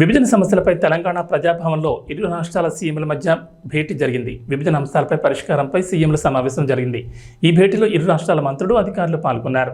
విభజన సమస్యలపై తెలంగాణ ప్రజాభవన్లో ఇరు రాష్ట్రాల సీఎంల మధ్య భేటీ జరిగింది. విభజన అంశాలపై పరిష్కారంపై సీఎంల సమావేశం జరిగింది. ఈ భేటీలో ఇరు రాష్ట్రాల మంత్రులు అధికారులు పాల్గొన్నారు.